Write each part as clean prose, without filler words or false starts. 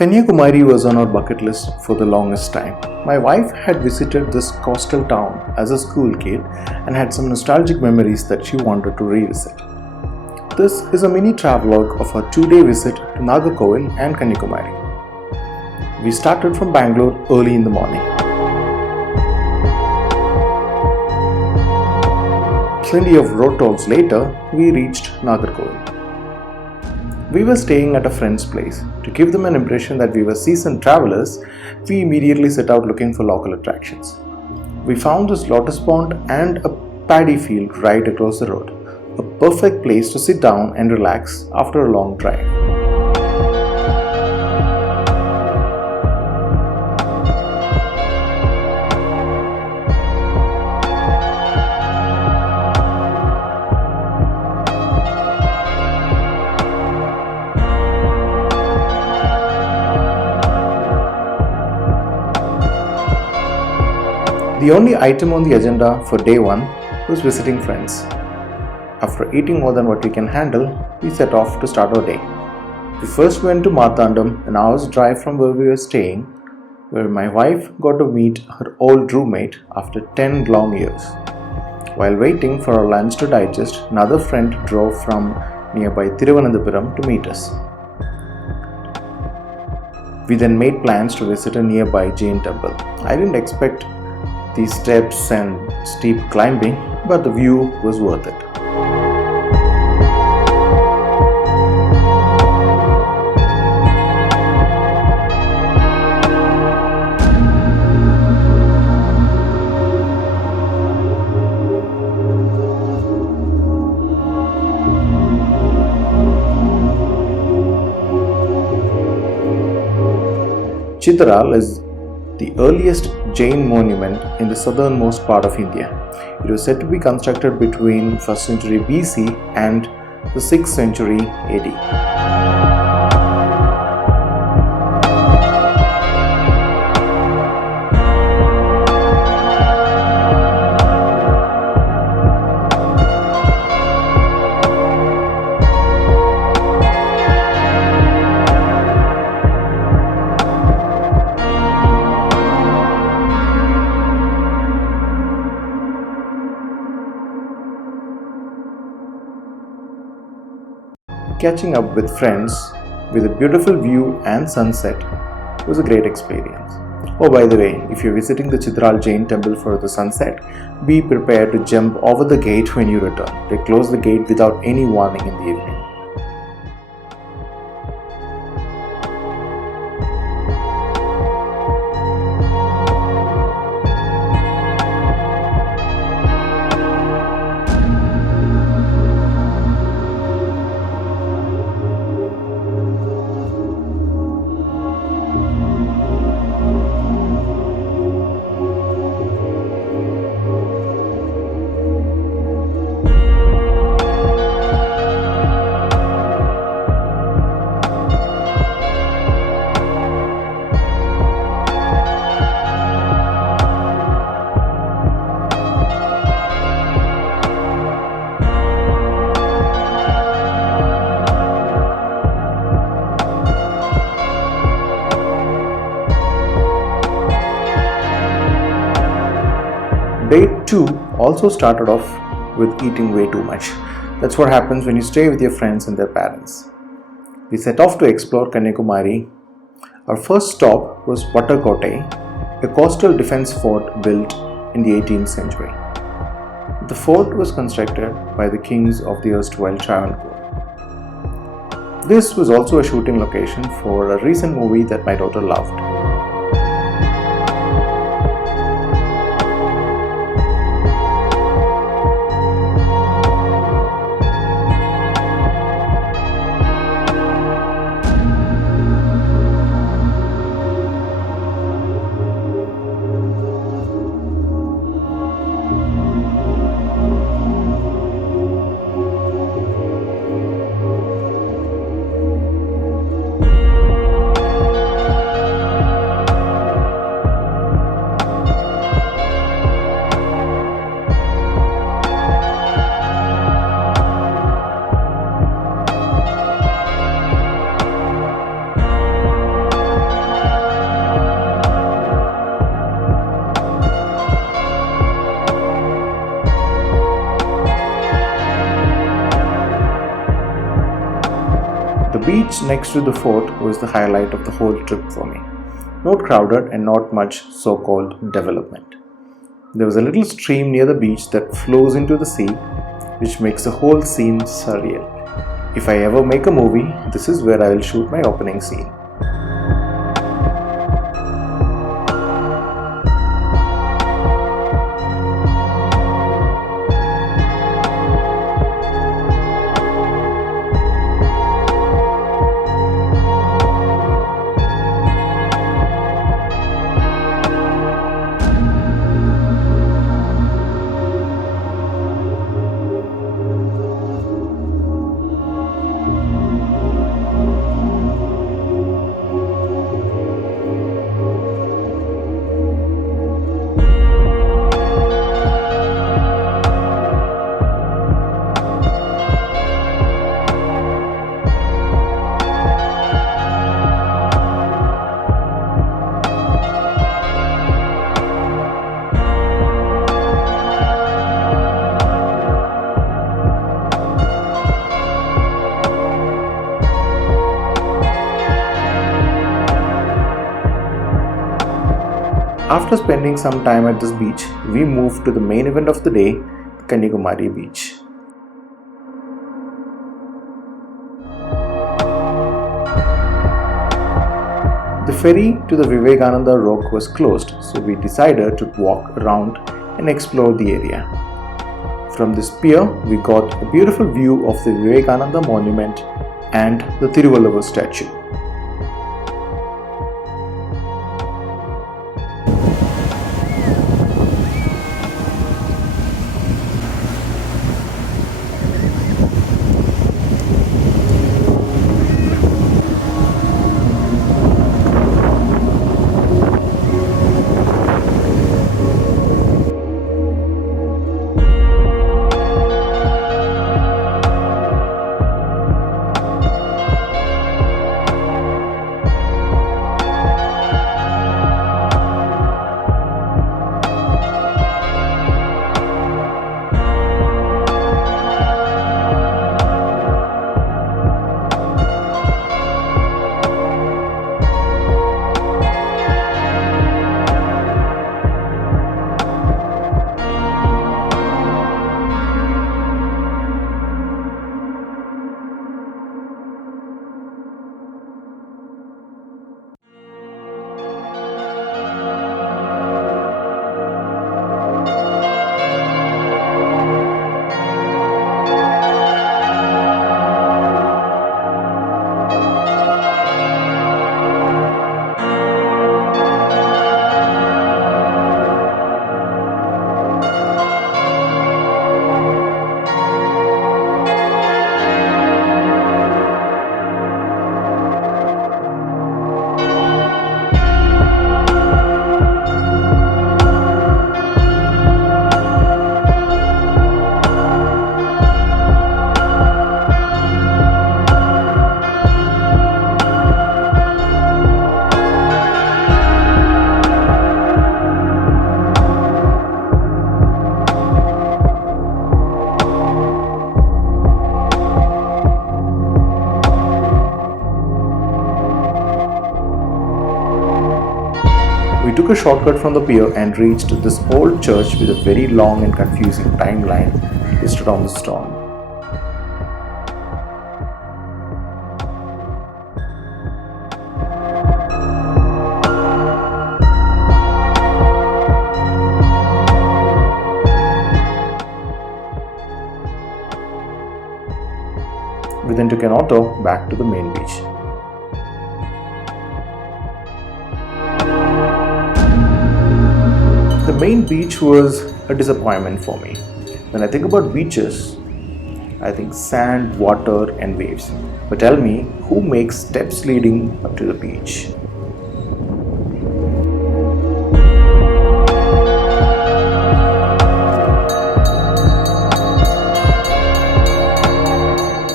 Kanyakumari was on our bucket list for the longest time. My wife had visited this coastal town as a school kid and had some nostalgic memories that she wanted to revisit. This is a mini travelogue of our 2-day visit to Nagercoil and Kanyakumari. We started from Bangalore early in the morning. Plenty of road tolls later, we reached Nagercoil. We were staying at a friend's place. To give them an impression that we were seasoned travelers, we immediately set out looking for local attractions. We found this lotus pond and a paddy field right across the road, a perfect place to sit down and relax after a long drive. The only item on the agenda for day 1 was visiting friends. After eating more than what we can handle, we set off to start our day. We first went to Marthandam, an hour's drive from where we were staying, where my wife got to meet her old roommate after 10 long years. While waiting for our lunch to digest, another friend drove from nearby Thrivullavar to meet us. We then made plans to visit a nearby Jain temple. I didn't expect these steps and steep climbing, but the view was worth it. Chitral is the earliest Jain monument in the southernmost part of India. It was said to be constructed between 1st century BC and the 6th century AD. Catching up with friends with a beautiful view and sunset was a great experience. Oh, by the way, if you're visiting the Chitral Jain temple for the sunset, be prepared to jump over the gate when you return. They close the gate without any warning in the evening. Day 2 also started off with eating way too much. That's what happens when you stay with your friends and their parents. We set off to explore Kanyakumari. Our first stop was Vattakottai, a coastal defense fort built in the 18th century. The fort was constructed by the kings of the erstwhile Travencore. This was also a shooting location for a recent movie that my daughter loved. beach next to the fort was the highlight of the whole trip for me. Not crowded and not much so-called development. There was a little stream near the beach that flows into the sea, which makes the whole scene surreal. If I ever make a movie, this is where I will shoot my opening scene. After spending some time at this beach, we moved to the main event of the day, Kanyakumari Beach. The ferry to the Vivekananda Rock was closed, so we decided to walk around and explore the area. From this pier, we got a beautiful view of the Vivekananda monument and the Thrivullavar Statue. We took a shortcut from the pier and reached this old church with a very long and confusing timeline listed on the stone. We then took an auto back to the main beach. The main beach was a disappointment for me. When I think about beaches, I think sand, water and waves. But tell me, who makes steps leading up to the beach?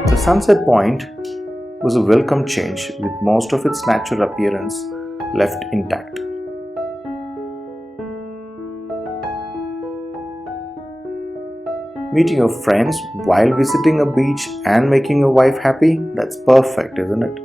The sunset point was a welcome change with most of its natural appearance left intact. Meeting your friends while visiting a beach and making your wife happy, that's perfect, isn't it?